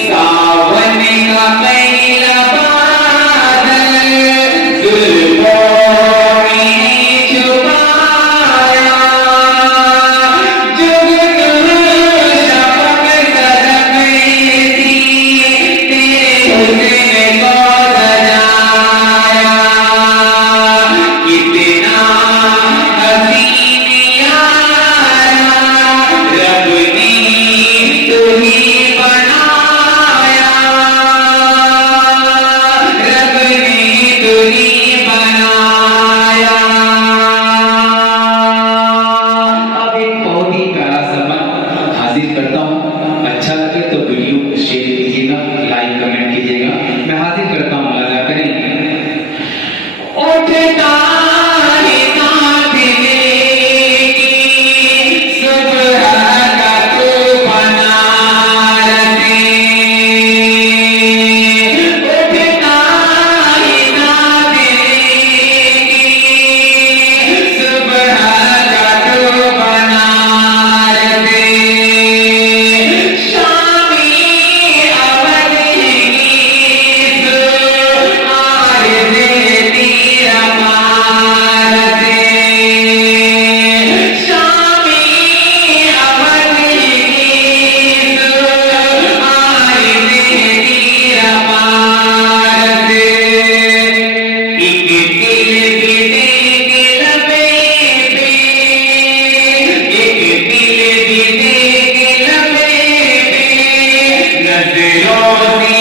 सावन का पहला बादल जुल्फों में छुपाया, जुगनू शफक सरक थी, तेरे हुस्न को सजाया। कितना हसीन यारा रब ने तुम्हें बनाया, रब ने तुम्हें बनाया। अब एक बहुत ही प्यारा सा मैं हाजिर करता हूँ। अच्छा लगे तो वीडियो को शेयर कीजिएगा, लाइक कमेंट कीजिएगा। मैं हाजिर करता हूँ, मौलाना करें। उठता है नाद लेके सुबह का तूफान से, उठता है नाद लेके सुबह का तूफान से। शामी अवध गीत आर देती रमार से, शामी अवध गीत आर देती रमार से। एक दिल भी देंगे लबे पे, एक दिल भी देंगे लबे पे, नजरों से